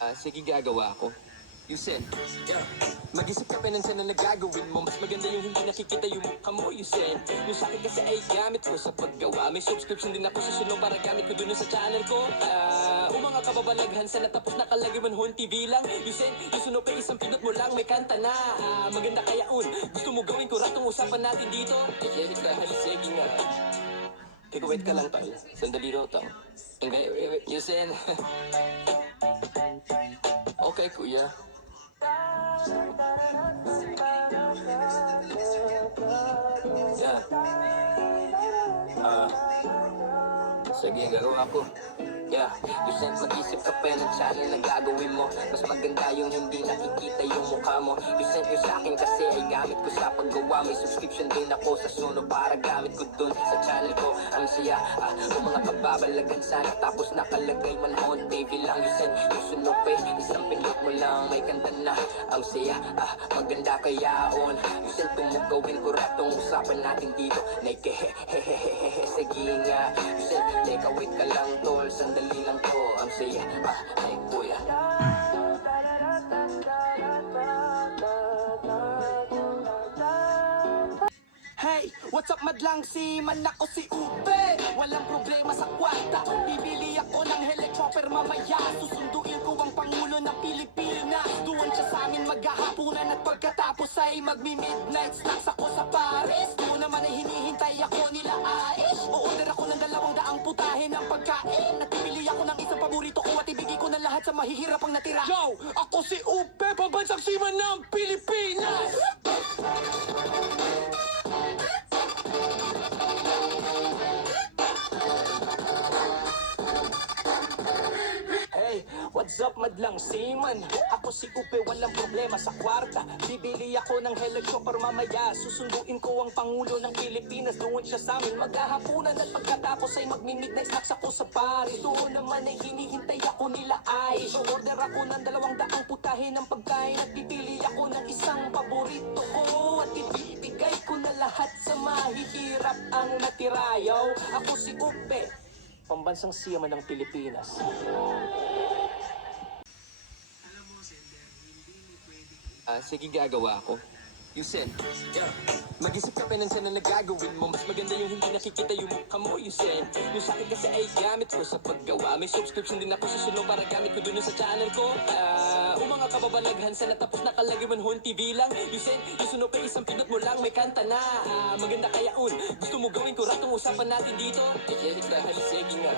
Sige, gagawa ko. Yusen, mag-isip ka pa ng sana na gagawin mo. Mas maganda yung hindi nakikita yung mukha mo, Yusen. Yung sakin kasi ay gamit ko sa paggawa. May subscription din ako sa sunong para gamit ko dun sa channel ko. Mga kababalaghan sa natapos nakalagay man hon TV lang. Yusen, yung sunod pa isang pinot mo lang may kanta na. Maganda kaya gusto mo gawin ko ratong usapan natin dito. Sige nga. Teka, wait ka lang, tol. Sandali raw, tol. Wait, Yusen. Okay, kuya. Yeah. Sige, gagawa ko. Yeah, Yusen, mag-isip ka pa ng channel na gagawin mo. Mas maganda yung hindi nakikita yung mukha mo. Yusen, yung sa'kin kasi ay gamit ko sa paggawa. May subscription din ako sa Suno para gamit ko dun sa channel ko. Ang siya, yung mga kababalagan sana tapos nakalagay man on TV lang. Yusen, yung Suno pa, isang pinot mo lang may kanta na. Ang siya, maganda kaya Yusen, tumugawin ko ratong usapan natin dito. Nikehehehehehe, sige nga. Yusen, teka, wait ka lang, tol. Sandali lang to, ang saya, ay kuya. Hey, what's up madlang si man ako si Upe. Walang problema sa kwarta. Bibili ako ng helicopter mamaya. Susunduin ko ang Pangulo ng Pilipinas. Doon siya sa amin maghahapunan at pagkatapos ay magmi-midnight snacks ako sa Paris. Doon naman ay hinihintay ako nila Aish. O-order ako ng 200 putahe ng pagkain. At bibili ako ng isang paborito ko at ibigay ko na lahat sa mahihirapang natira. Yo, ako si Upe, pambansang siman ng Pilipinas. Hey, what's up madlang seaman? Ako si Upe, walang problema sa kwarta. Bibili ako ng helicopter mamaya. Susunduin ko ang Pangulo ng Pilipinas. Doon siya sa amin maghahapunan at pagkatapos ay magmi-midnight snacks ako sa Paris. Doon naman ay hinihintay ako nila Aish. Order ako ng 200 putahe ng pagkain at bibili ako ng isang paborito ko. At ibibigay ko na lahat sa mahihirap ang natira. Yo, ako si Upe, pambansang siyaman ng Pilipinas. Sige, gagawa ko. Yusen, mag-isip ka pa ng sana na gagawin mo. Mas maganda yung hindi nakikita yung mukha mo, Yusen. Yung sakin kasi ay gamit ko sa paggawa. May subscription din ako sa sunod para gamit ko dun sa channel ko. Mga kababalaghan sa natapos nakalagay man hon TV lang. Yusen, yung sunod pa isang pinot mo lang may kanta na. Maganda kaya gusto mo gawin ko ratong usapan natin dito. Sige nga.